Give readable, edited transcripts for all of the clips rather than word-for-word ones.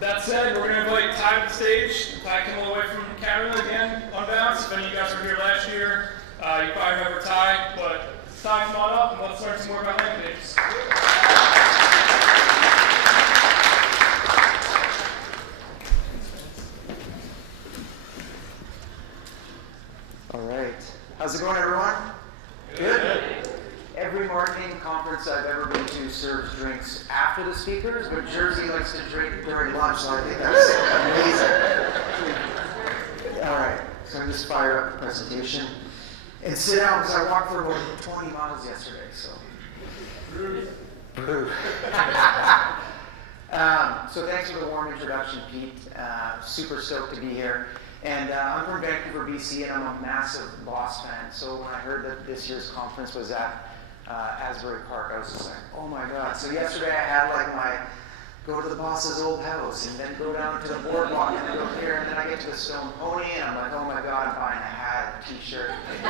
That said, we're going to invite Ty to the stage. Ty came all the way from Canada again, Unbounce. If any of you guys were here last year, you probably remember Ty, but Ty, come on up and let's learn some more about landing pages. All right. How's it going, everyone? Good? Every marketing conference I've ever been to serves drinks after the speakers, but Jersey likes to drink during lunch, so I think that's amazing. All right, so I'm just fire up the presentation. And sit down, because I walked for about 20 miles yesterday, so. Boo. So thanks for the warm introduction, Pete. Super stoked to be here. And I'm from Vancouver, BC, and I'm a massive Boss fan. So when I heard that this year's conference was at Asbury Park, I was just like, oh my God. So yesterday I had like my go to the boss's old house, and then go down to the boardwalk, and then go here, and then I get to the Stone Pony, and I'm like, oh my God, I'm buying a hat, a t-shirt. And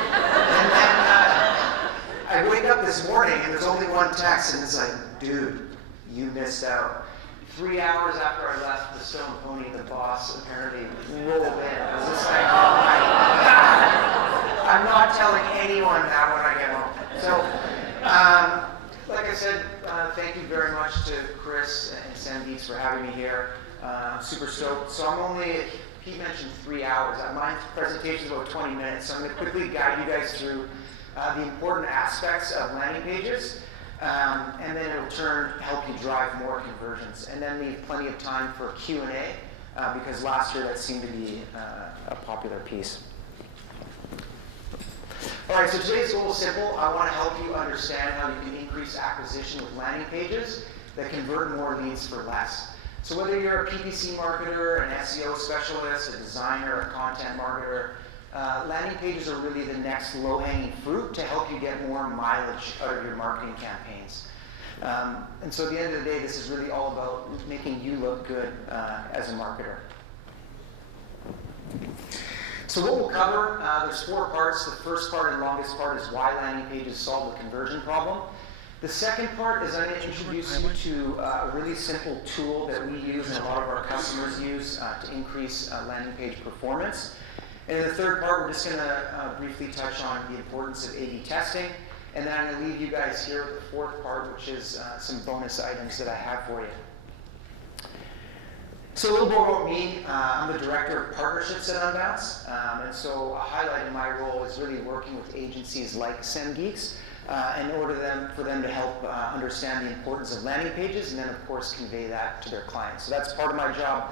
then I wake up this morning, and there's only one text, and it's like, dude, you missed out. 3 hours after I left the Stone Pony, the boss apparently rolled in. I was just like, oh my God. I'm not telling anyone that when I get home. So, like I said, thank you very much to Chris and Semgeeks for having me here. I'm super stoked. So he mentioned 3 hours. My presentation is about 20 minutes, so I'm going to quickly guide you guys through the important aspects of landing pages. And then it'll help you drive more conversions. And then leave plenty of time for Q&A, because last year that seemed to be a popular piece. All right, so today's goal is simple. I want to help you understand how you can increase acquisition with landing pages that convert more leads for less. So whether you're a PPC marketer, an SEO specialist, a designer, a content marketer, landing pages are really the next low-hanging fruit to help you get more mileage out of your marketing campaigns. And so at the end of the day, this is really all about making you look good as a marketer. So what we'll cover, there's 4 parts. The first part and longest part is why landing pages solve the conversion problem. The second part is I'm going to introduce you to a really simple tool that we use and a lot of our customers use to increase landing page performance. And in the third part, we're just going to briefly touch on the importance of A/B testing. And then I'm going to leave you guys here with the fourth part, which is some bonus items that I have for you. So a little more about me. I'm the Director of Partnerships at Unbounce. And so a highlight in my role is really working with agencies like Semgeeks in order for them to help understand the importance of landing pages and then, of course, convey that to their clients. So that's part of my job.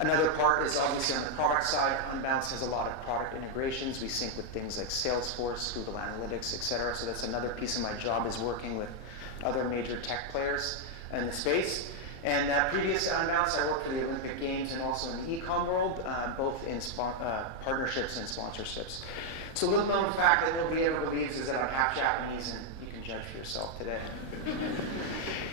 Another part is obviously on the product side. Unbounce has a lot of product integrations. We sync with things like Salesforce, Google Analytics, etc. So that's another piece of my job is working with other major tech players in the space. And previous to Unbounce, I worked for the Olympic Games and also in the e-com world, both in partnerships and sponsorships. So a little known fact that nobody ever believes is that I'm half Japanese, and you can judge for yourself today.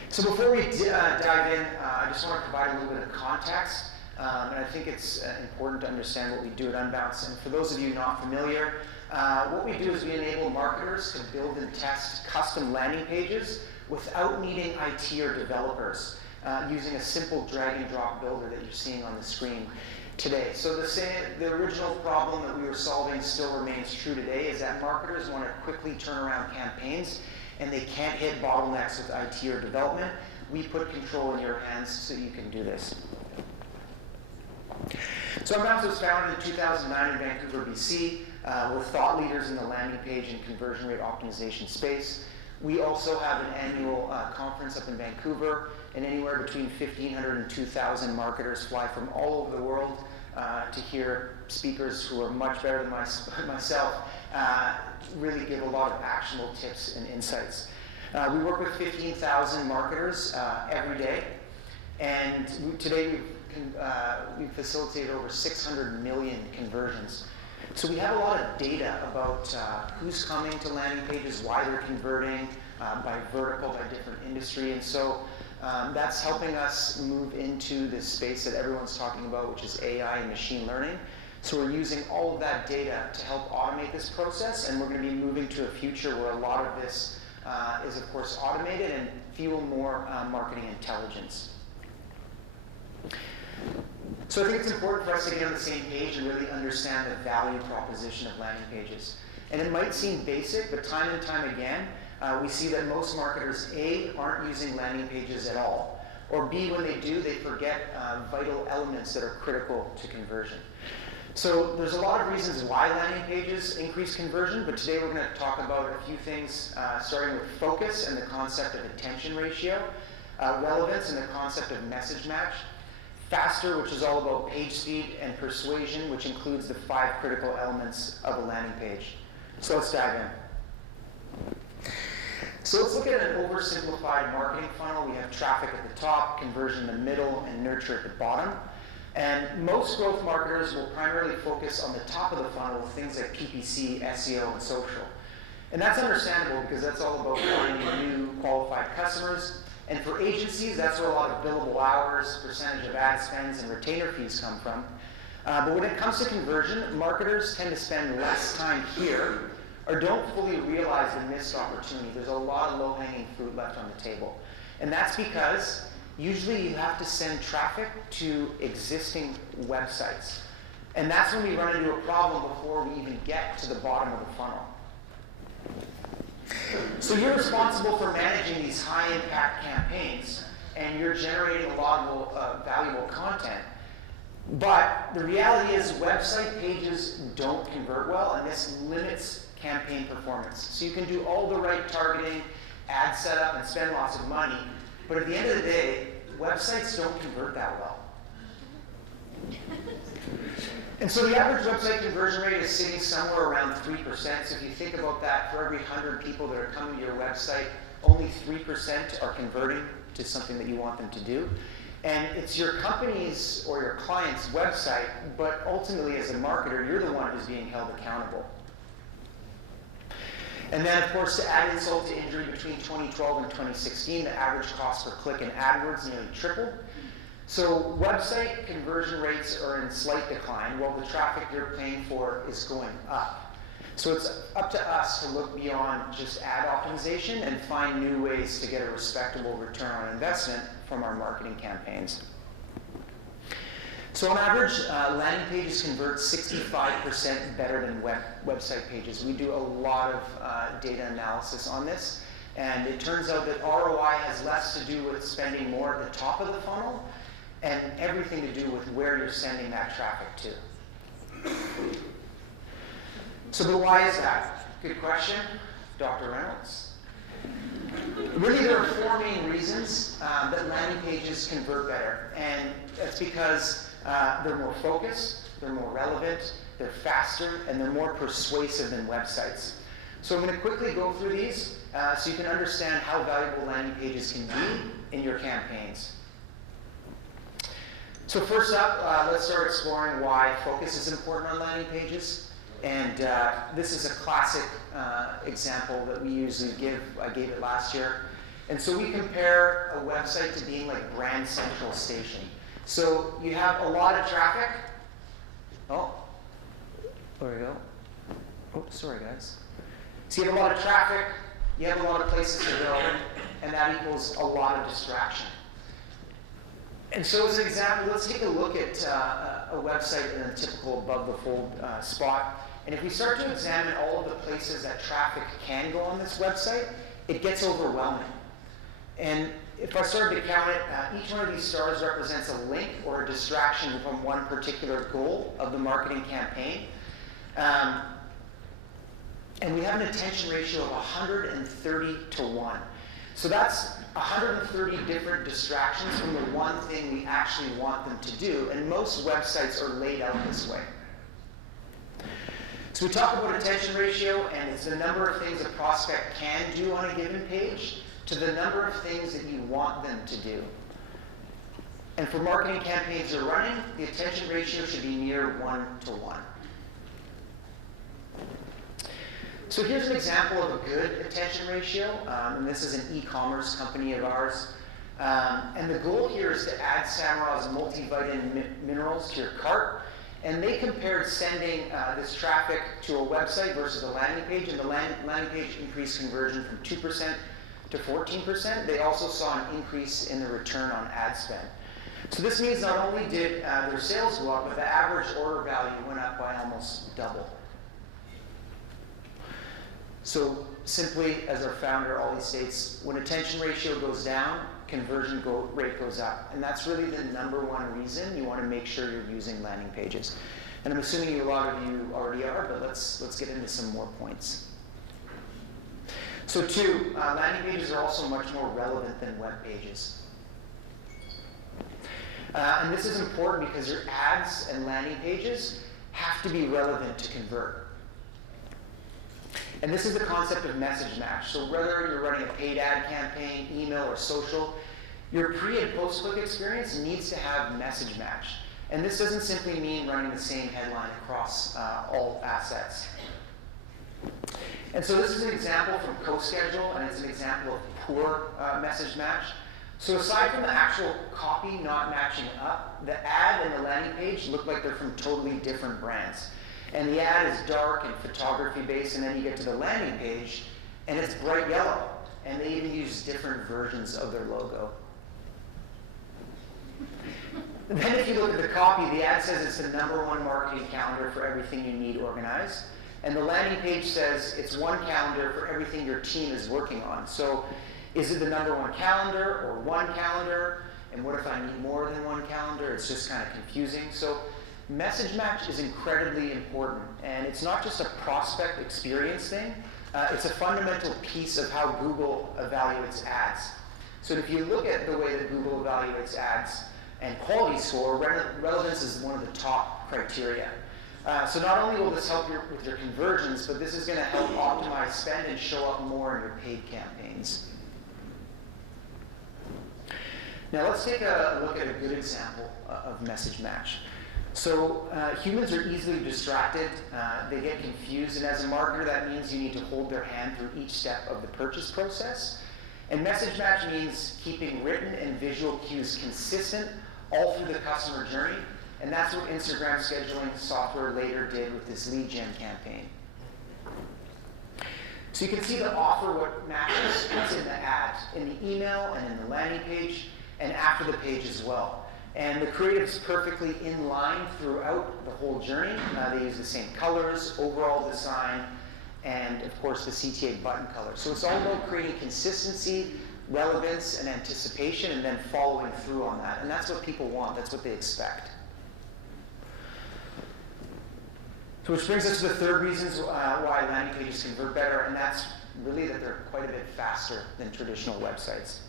So before we dive in, I just want to provide a little bit of context. And I think it's important to understand what we do at Unbounce. And for those of you not familiar, what we do is we enable marketers to build and test custom landing pages without needing IT or developers, using a simple drag and drop builder that you're seeing on the screen today. So the original problem that we were solving still remains true today, is that marketers want to quickly turn around campaigns and they can't hit bottlenecks with IT or development. We put control in your hands so you can do this. So Unbounce was founded in 2009 in Vancouver, BC. We're thought leaders in the landing page and conversion rate optimization space. We also have an annual conference up in Vancouver, and anywhere between 1,500 and 2,000 marketers fly from all over the world to hear speakers who are much better than myself really give a lot of actionable tips and insights. We work with 15,000 marketers every day, and today we've facilitated over 600 million conversions. So we have a lot of data about who's coming to landing pages, why they're converting, by vertical, by different industry. And so that's helping us move into this space that everyone's talking about, which is AI and machine learning. So we're using all of that data to help automate this process, and we're going to be moving to a future where a lot of this is, of course, automated and fuel more marketing intelligence. So I think it's important for us to get on the same page and really understand the value proposition of landing pages. And it might seem basic, but time and time again, we see that most marketers, A, aren't using landing pages at all, or B, when they do, they forget vital elements that are critical to conversion. So there's a lot of reasons why landing pages increase conversion, but today we're going to talk about a few things, starting with focus and the concept of attention ratio, relevance and the concept of message match, faster, which is all about page speed, and persuasion, which includes the 5 critical elements of a landing page. So let's dive in. So let's look at an oversimplified marketing funnel. We have traffic at the top, conversion in the middle, and nurture at the bottom. And most growth marketers will primarily focus on the top of the funnel with things like PPC, SEO, and social. And that's understandable because that's all about finding new qualified customers. And for agencies, that's where a lot of billable hours, percentage of ad spends, and retainer fees come from. But when it comes to conversion, marketers tend to spend less time here or don't fully realize the missed opportunity. There's a lot of low-hanging fruit left on the table. And that's because usually you have to send traffic to existing websites. And that's when we run into a problem before we even get to the bottom of the funnel. So you're responsible for managing these high-impact campaigns, and you're generating a lot of valuable content. But the reality is website pages don't convert well, and this limits campaign performance. So you can do all the right targeting, ad setup, and spend lots of money, but at the end of the day, websites don't convert that well. And so the average website conversion rate is sitting somewhere around 3%. So if you think about that, for every 100 people that are coming to your website, only 3% are converting to something that you want them to do. And it's your company's or your client's website, but ultimately as a marketer, you're the one who's being held accountable. And then, of course, to add insult to injury, between 2012 and 2016, the average cost per click in AdWords nearly tripled. So website conversion rates are in slight decline, while the traffic you're paying for is going up. So it's up to us to look beyond just ad optimization and find new ways to get a respectable return on investment from our marketing campaigns. So on average, landing pages convert 65% better than website pages. We do a lot of data analysis on this, and it turns out that ROI has less to do with spending more at the top of the funnel and everything to do with where you're sending that traffic to. So but why is that? Good question, Dr. Reynolds. Really, there are 4 main reasons that landing pages convert better, and that's because they're more focused, they're more relevant, they're faster, and they're more persuasive than websites. So I'm going to quickly go through these so you can understand how valuable landing pages can be in your campaigns. So first up, let's start exploring why focus is important on landing pages. And this is a classic example that we usually give. I gave it last year. And so we compare a website to being like Brand Central Station. So you have a lot of traffic. Oh, there we go. Oh, sorry guys. So you have a lot of traffic, you have a lot of places to go, and that equals a lot of distraction. And so as an example, let's take a look at a website in a typical above-the-fold spot. And if we start to examine all of the places that traffic can go on this website, it gets overwhelming. And if I started to count it, each one of these stars represents a link or a distraction from one particular goal of the marketing campaign. And we have an attention ratio of 130 to 1. So that's 130 different distractions from the one thing we actually want them to do, and most websites are laid out this way. So we talk about attention ratio, and it's the number of things a prospect can do on a given page to the number of things that you want them to do. And for marketing campaigns that are running, the attention ratio should be near 1 to 1. So here's an example of a good attention ratio, and this is an e-commerce company of ours. And the goal here is to add Samara's multivitamin minerals to your cart. And they compared sending this traffic to a website versus a landing page, and the landing page increased conversion from 2% to 14%. They also saw an increase in the return on ad spend. So this means not only did their sales go up, but the average order value went up by almost double. So simply, as our founder always states, when attention ratio goes down, conversion rate goes up. And that's really the number one reason you want to make sure you're using landing pages. And I'm assuming a lot of you already are, but let's get into some more points. So two, landing pages are also much more relevant than web pages. And this is important because your ads and landing pages have to be relevant to convert. And this is the concept of message match. So whether you're running a paid ad campaign, email, or social, your pre- and post-click experience needs to have message match. And this doesn't simply mean running the same headline across all assets. And so this is an example from CoSchedule, and it's an example of poor message match. So aside from the actual copy not matching up, the ad and the landing page look like they're from totally different brands. And the ad is dark and photography based, and then you get to the landing page, and it's bright yellow. And they even use different versions of their logo. Then if you look at the copy, the ad says it's the #1 marketing calendar for everything you need organized. And the landing page says it's one calendar for everything your team is working on. So is it the #1 calendar or one calendar? And what if I need more than one calendar? It's just kind of confusing. So message match is incredibly important. And it's not just a prospect experience thing. It's a fundamental piece of how Google evaluates ads. So if you look at the way that Google evaluates ads and quality score, relevance is one of the top criteria. So not only will this help with your conversions, but this is going to help optimize spend and show up more in your paid campaigns. Now let's take a look at a good example of message match. So humans are easily distracted, they get confused, and as a marketer that means you need to hold their hand through each step of the purchase process. And message match means keeping written and visual cues consistent all through the customer journey. And that's what Instagram scheduling software later did with this lead gen campaign. So you can see the offer, what matches what's in the ad, in the email and in the landing page, and after the page as well. And the creative's perfectly in line throughout the whole journey. They use the same colors, overall design, and of course the CTA button color. So it's all about creating consistency, relevance, and anticipation, and then following through on that. And that's what people want, that's what they expect. So which brings us to the third reasons why landing pages convert better, and that's really that they're quite a bit faster than traditional websites.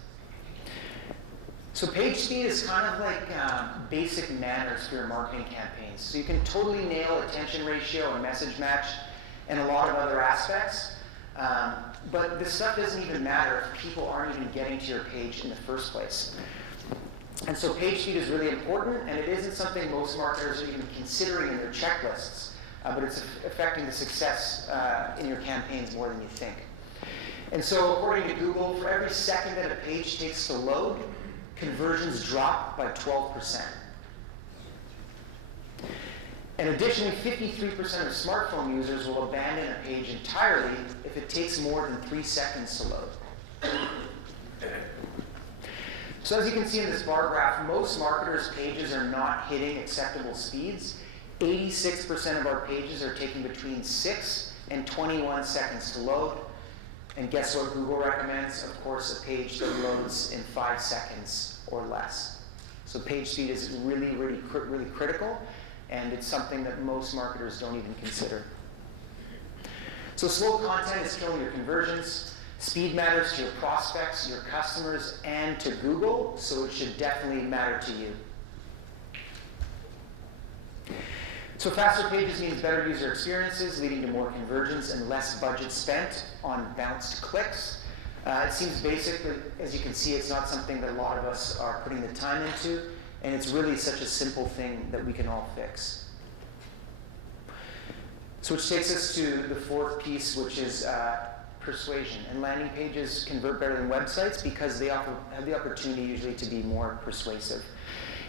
So page speed is kind of like basic manners for your marketing campaigns. So you can totally nail attention ratio and message match and a lot of other aspects, but this stuff doesn't even matter if people aren't even getting to your page in the first place. And so page speed is really important, and it isn't something most marketers are even considering in their checklists. But it's affecting the success in your campaigns more than you think. And so according to Google, for every second that a page takes to load, conversions drop by 12%. And additionally, 53% of smartphone users will abandon a page entirely if it takes more than 3 seconds to load. So as you can see in this bar graph, most marketers' pages are not hitting acceptable speeds. 86% of our pages are taking between 6 and 21 seconds to load. And guess what Google recommends? Of course, a page that loads in 5 seconds or less. So page speed is really, really critical, and it's something that most marketers don't even consider. So slow content is killing your conversions. Speed matters to your prospects, your customers, and to Google, so it should definitely matter to you. So faster pages means better user experiences, leading to more conversions and less budget spent on bounced clicks. It seems basic, but as you can see, it's not something that a lot of us are putting the time into, and it's really such a simple thing that we can all fix. So which takes us to the fourth piece, which is persuasion. And landing pages convert better than websites because they have the opportunity usually to be more persuasive.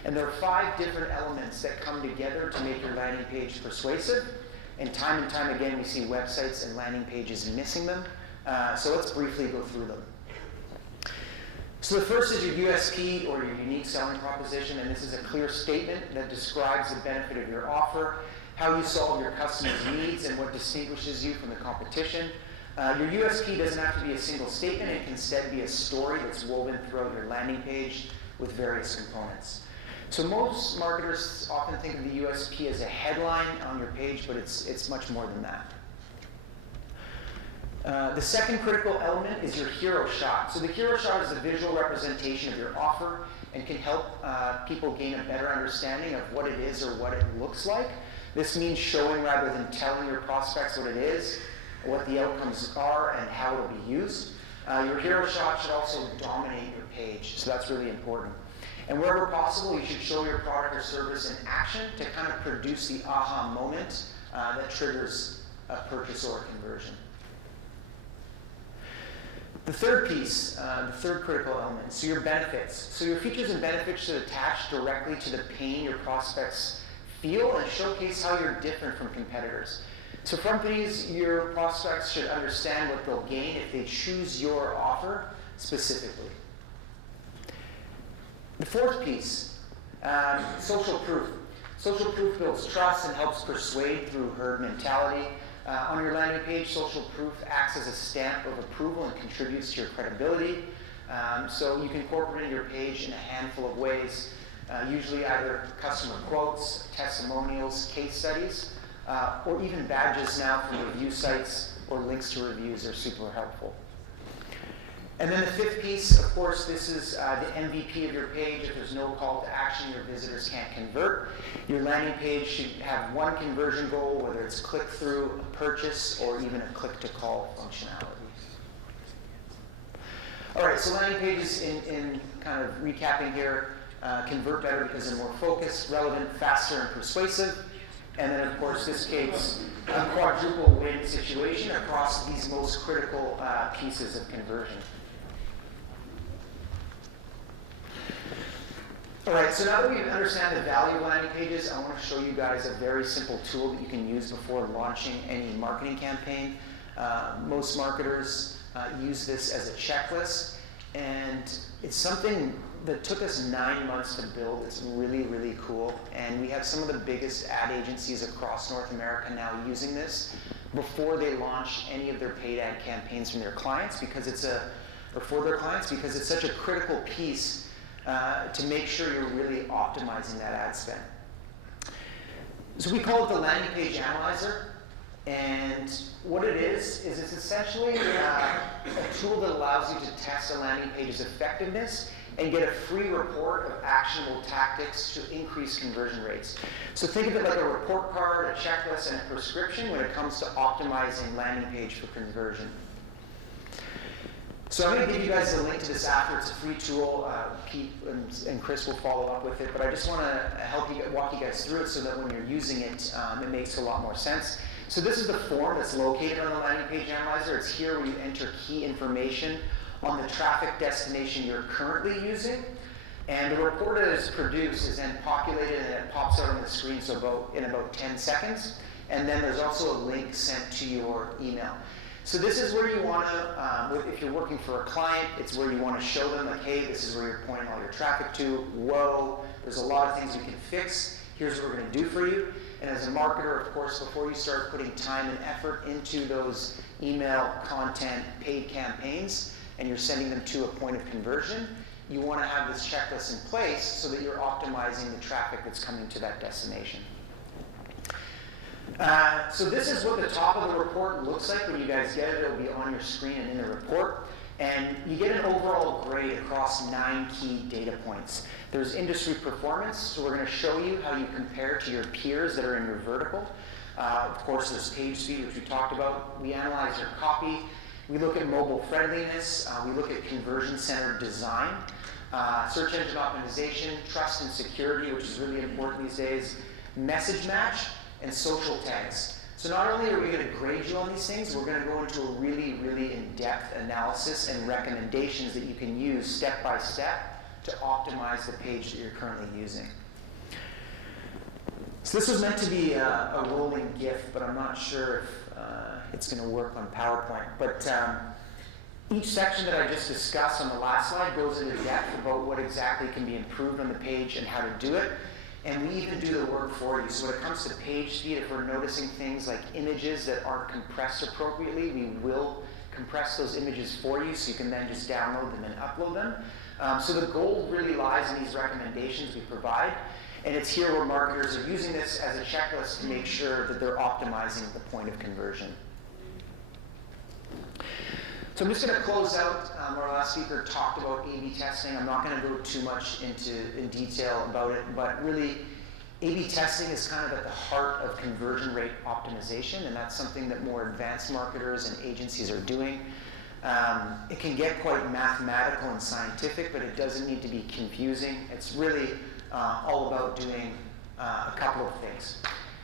And there are 5 different elements that come together to make your landing page persuasive. And time again, we see websites and landing pages missing them. So let's briefly go through them. So the first is your USP, or your unique selling proposition, and this is a clear statement that describes the benefit of your offer, how you solve your customers' needs, and what distinguishes you from the competition. Your USP doesn't have to be a single statement. It can instead be a story that's woven throughout your landing page with various components. So most marketers often think of the USP as a headline on your page, but it's much more than that. The second critical element is your hero shot. So the hero shot is a visual representation of your offer and can help people gain a better understanding of what it is or what it looks like. This means showing rather than telling your prospects what it is, what the outcomes are, and how it will be used. Your hero shot should also dominate your page, so that's really important. And wherever possible, you should show your product or service in action to kind of produce the aha moment that triggers a purchase or a conversion. The third piece, the third critical element, so your benefits. So your features and benefits should attach directly to the pain your prospects feel and showcase how you're different from competitors. So companies, your prospects should understand what they'll gain if they choose your offer specifically. The fourth piece, social proof. Social proof builds trust and helps persuade through herd mentality. On your landing page, social proof acts as a stamp of approval and contributes to your credibility. So you can incorporate your page in a handful of ways, usually either customer quotes, testimonials, case studies, or even badges now from review sites or links to reviews are super helpful. And then the fifth piece, of course, this is the MVP of your page. If there's no call to action, your visitors can't convert. Your landing page should have one conversion goal, whether it's click-through, a purchase, or even a click-to-call functionality. All right, so landing pages, in kind of recapping here, convert better because they're more focused, relevant, faster, and persuasive. And then, of course, this creates a quadruple win situation across these most critical pieces of conversion. All right, so now that we understand the value of landing pages, I want to show you guys a very simple tool that you can use before launching any marketing campaign. Most marketers use this as a checklist, and it's something that took us 9 months to build. It's really, really cool, and we have some of the biggest ad agencies across North America now using this before they launch any of their paid ad campaigns from their clients, because for their clients, because it's such a critical piece to make sure you're really optimizing that ad spend. So we call it the landing page analyzer, and what it is it's essentially a tool that allows you to test a landing page's effectiveness and get a free report of actionable tactics to increase conversion rates. So think of it like a report card, a checklist, and a prescription when it comes to optimizing landing page for conversion. So I'm going to give you guys a link to this after. It's a free tool. Pete and Chris will follow up with it, but I just want to help you walk you guys through it so that when you're using it, it makes a lot more sense. So this is the form that's located on the landing page analyzer. It's here where you enter key information on the traffic destination you're currently using, and the report that is produced is then populated and it pops out on the screen in about 10 seconds, and then there's also a link sent to your email. So this is where you want to, if you're working for a client, it's where you want to show them, like, hey, this is where you're pointing all your traffic to. Whoa, there's a lot of things we can fix. Here's what we're going to do for you. And as a marketer, of course, before you start putting time and effort into those email content paid campaigns, and you're sending them to a point of conversion, you want to have this checklist in place so that you're optimizing the traffic that's coming to that destination. So this is what the top of the report looks like when you guys get it. It'll be on your screen and in the report. And you get an overall grade across 9 key data points. There's industry performance, so we're going to show you how you compare to your peers that are in your vertical. Of course, there's page speed, which we talked about. We analyze your copy. We look at mobile friendliness. We look at conversion-centered design, search engine optimization, trust and security, which is really important these days, message match, and social tags. So not only are we going to grade you on these things, we're going to go into a really, really in-depth analysis and recommendations that you can use step by step to optimize the page that you're currently using. So this was meant to be a rolling GIF, but I'm not sure if it's going to work on PowerPoint. But Each section that I just discussed on the last slide goes into depth about what exactly can be improved on the page and how to do it. And we even do the work for you. So when it comes to page speed, if we're noticing things like images that aren't compressed appropriately, we will compress those images for you so you can then just download them and upload them. So the gold really lies in these recommendations we provide. And it's here where marketers are using this as a checklist to make sure that they're optimizing the point of conversion. So I'm just going to close out. Our last speaker talked about A/B testing. I'm not going to go too much in detail about it, but really, A/B testing is kind of at the heart of conversion rate optimization, and that's something that more advanced marketers and agencies are doing. It can get quite mathematical and scientific, but it doesn't need to be confusing. It's really all about doing a couple of things.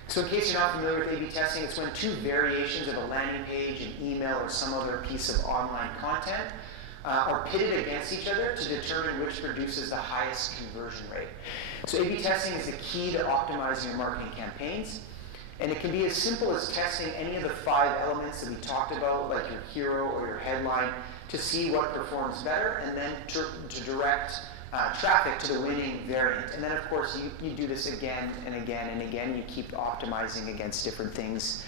So in case you're not familiar with A/B testing, it's when two variations of a landing page, an email, or some other piece of online content are pitted against each other to determine which produces the highest conversion rate. So A/B testing is the key to optimizing your marketing campaigns. And it can be as simple as testing any of the 5 elements that we talked about, like your hero or your headline, to see what performs better, and then to direct traffic to the winning variant. And then, of course, you do this again and again and again. You keep optimizing against different things,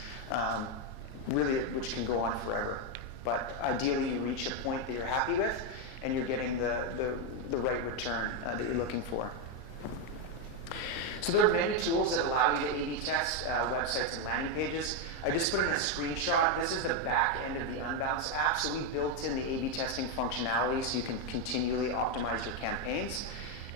really, which can go on forever. But ideally, you reach a point that you're happy with, and you're getting the right return that you're looking for. So there are many tools that allow you to A/B test websites and landing pages. I just put in a screenshot. This is the back end of the Unbounce app. So we built in the A/B testing functionality so you can continually optimize your campaigns.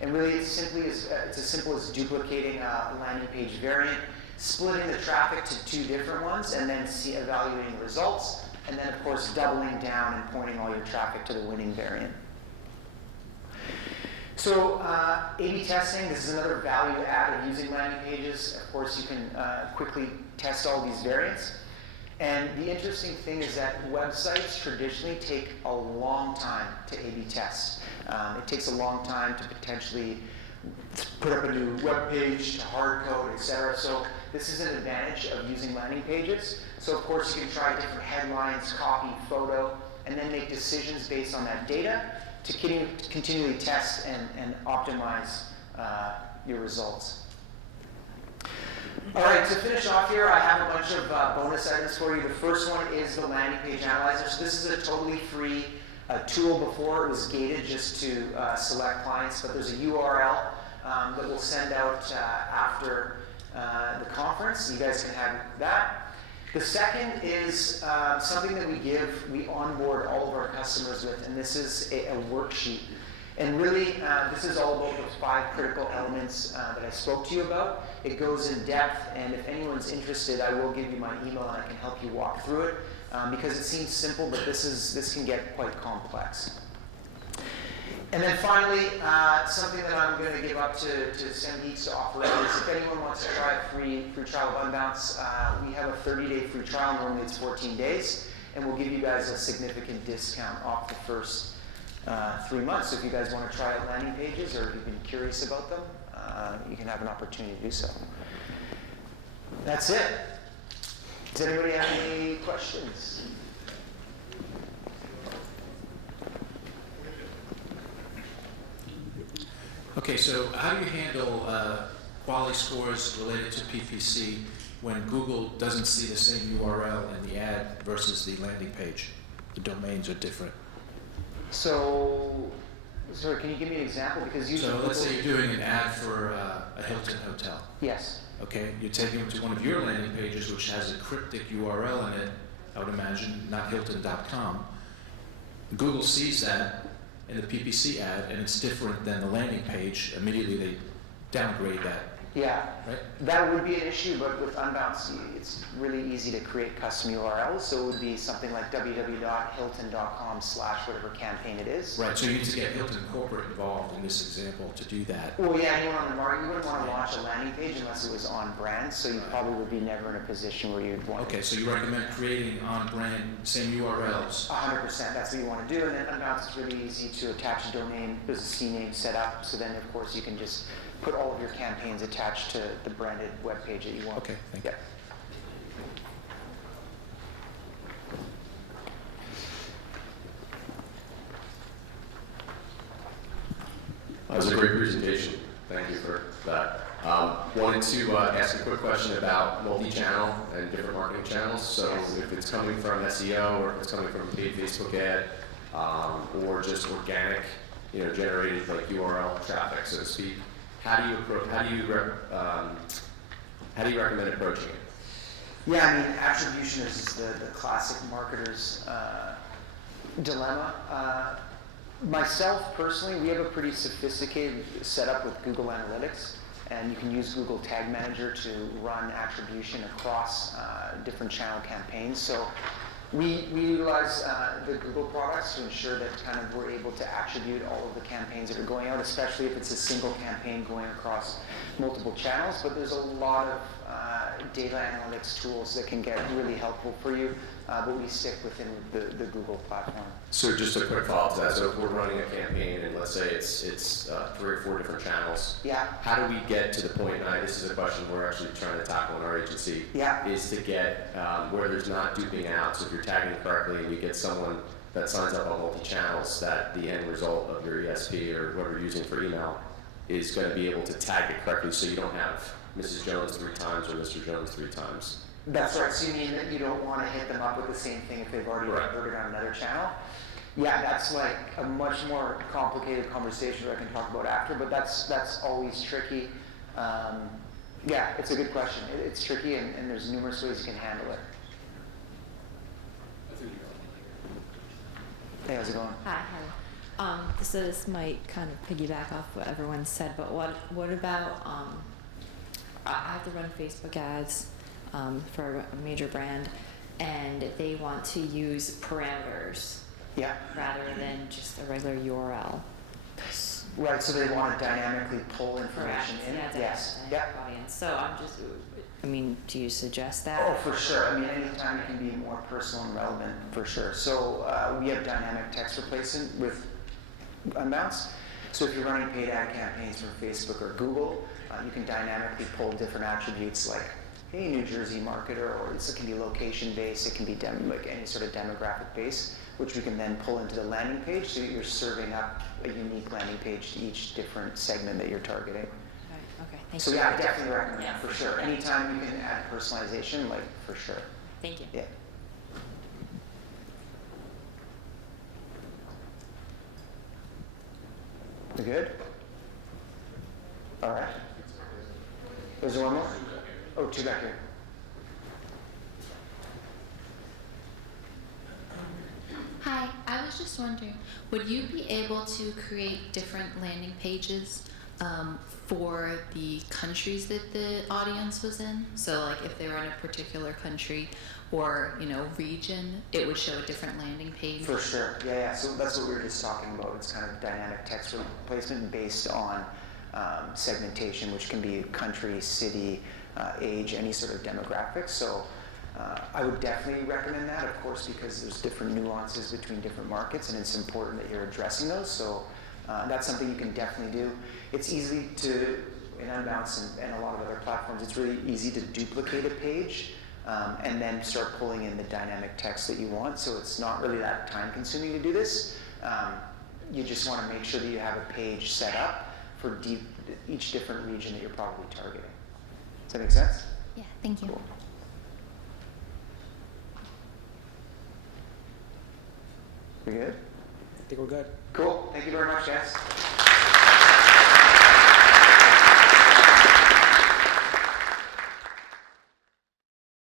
And really, it's as simple as duplicating a landing page variant, splitting the traffic to 2 different ones, and then evaluating the results. And then, of course, doubling down and pointing all your traffic to the winning variant. So A/B testing, this is another value add of using landing pages. Of course, you can quickly test all these variants. And the interesting thing is that websites traditionally take a long time to A/B test. It takes a long time to potentially put up a new web page, to hard code, etc. So this is an advantage of using landing pages. So of course, you can try different headlines, copy, photo, and then make decisions based on that data to continually test and optimize your results. All right, to finish off here, I have a bunch of bonus items for you. The first one is the landing page analyzer. So this is a totally free tool. Before it was gated just to select clients, but there's a URL that we'll send out after the conference. You guys can have that. The second is something that we onboard all of our customers with, and this is a worksheet. And really, this is all about those 5 critical elements that I spoke to you about. It goes in depth, and if anyone's interested, I will give you my email and I can help you walk through it, because it seems simple, but this can get quite complex. And then finally, something that I'm going to give up to Semgeeks to offer is if anyone wants to try a free trial of Unbounce, we have a 30-day free trial. Normally it's 14 days, and we'll give you guys a significant discount off the first 3 months. So if you guys want to try out landing pages or if you've been curious about them, you can have an opportunity to do so. That's it. Does anybody have any questions? Okay, so how do you handle quality scores related to PPC when Google doesn't see the same URL in the ad versus the landing page? The domains are different. So, sorry, can you give me an example? Because usually let's say you're doing an ad for a Hilton hotel. Yes. Okay, you're taking them to one of your landing pages which has a cryptic URL in it, I would imagine, not Hilton.com. Google sees that in the PPC ad, and it's different than the landing page. Immediately they downgrade that. Yeah, right? That would be an issue, but with Unbounce, it's really easy to create custom URLs. So it would be something like www.hilton.com/whatever campaign it is. Right, so you need to get Hilton Corporate involved in this example to do that. Well, yeah, anyone on the market, you wouldn't want to launch a landing page unless it was on brand, so you probably would be never in a position where you'd want Okay, so you recommend creating on brand, same URLs? 100%, that's what you want to do, and then Unbounce is really easy to attach a domain. There's a CNAME set up, so then of course you can just put all of your campaigns attached to the branded web page that you want. Okay, thank you. Yeah. Wanted to ask a quick question about multi-channel and different marketing channels. So if it's coming from SEO or if it's coming from a paid Facebook ad, or just organic, generated like URL traffic, so to speak, how do you recommend approaching it? Yeah, I mean, attribution is the classic marketer's dilemma. Myself, personally, we have a pretty sophisticated setup with Google Analytics, and you can use Google Tag Manager to run attribution across different channel campaigns. So we utilize the Google products to ensure that kind of we're able to attribute all of the campaigns that are going out, especially if it's a single campaign going across multiple channels. But there's a lot of data analytics tools that can get really helpful for you, but we stick within the Google platform. So just a quick follow-up to that. So if we're running a campaign and let's say it's 3 or 4 different channels, Yeah. how do we get to the point, and this is a question we're actually trying to tackle in our agency, Yeah. is to get where there's not duping out. So if you're tagging it correctly and you get someone that signs up on multi-channels, that the end result of your ESP or whatever you're using for email is going to be able to tag it correctly so you don't have Mrs. Jones 3 times or Mr. Jones 3 times. That's right. So you mean that you don't want to hit them up with the same thing if they've already Right. converted on another channel? Yeah, that's like a much more complicated conversation that I can talk about after, but that's always tricky. Yeah, it's a good question. It's tricky, and there's numerous ways you can handle it. Hey, how's it going? Hi. So this might kind of piggyback off what everyone said, but what about, I have to run Facebook ads for a major brand, and they want to use parameters Yeah. rather than just a regular URL. Right, so they want to dynamically pull information in? Yeah, Yes. yeah. Yeah. Audience. So do you suggest that? Oh, for sure. I mean, anytime it can be more personal and relevant, for sure. So we have dynamic text replacement with Unbounce. So if you're running paid ad campaigns from Facebook or Google, you can dynamically pull different attributes like, hey, New Jersey marketer, or it can be location-based, it can be like any sort of demographic-based, which we can then pull into the landing page so that you're serving up a unique landing page to each different segment that you're targeting. Right, okay, thank So you. yeah, I definitely recommend Yeah. that for sure. Anytime you can add personalization, like for sure. Thank you. Yeah. We good? All right. Is there one more? Oh, 2 back here. Hi, I was just wondering, would you be able to create different landing pages for the countries that the audience was in? So like if they were in a particular country or, region, it would show a different landing page? For sure. Yeah. So that's what we were just talking about. It's kind of dynamic text replacement based on segmentation, which can be country, city, age, any sort of demographics. So I would definitely recommend that, of course, because there's different nuances between different markets, and it's important that you're addressing those. So that's something you can definitely do. It's easy to, in Unbounce and a lot of other platforms, it's really easy to duplicate a page and then start pulling in the dynamic text that you want. So it's not really that time consuming to do this. You just want to make sure that you have a page set up for each different region that you're probably targeting. Does that make sense? Yeah, thank you. Cool. We good? I think we're good. Cool. Thank you very much, guys.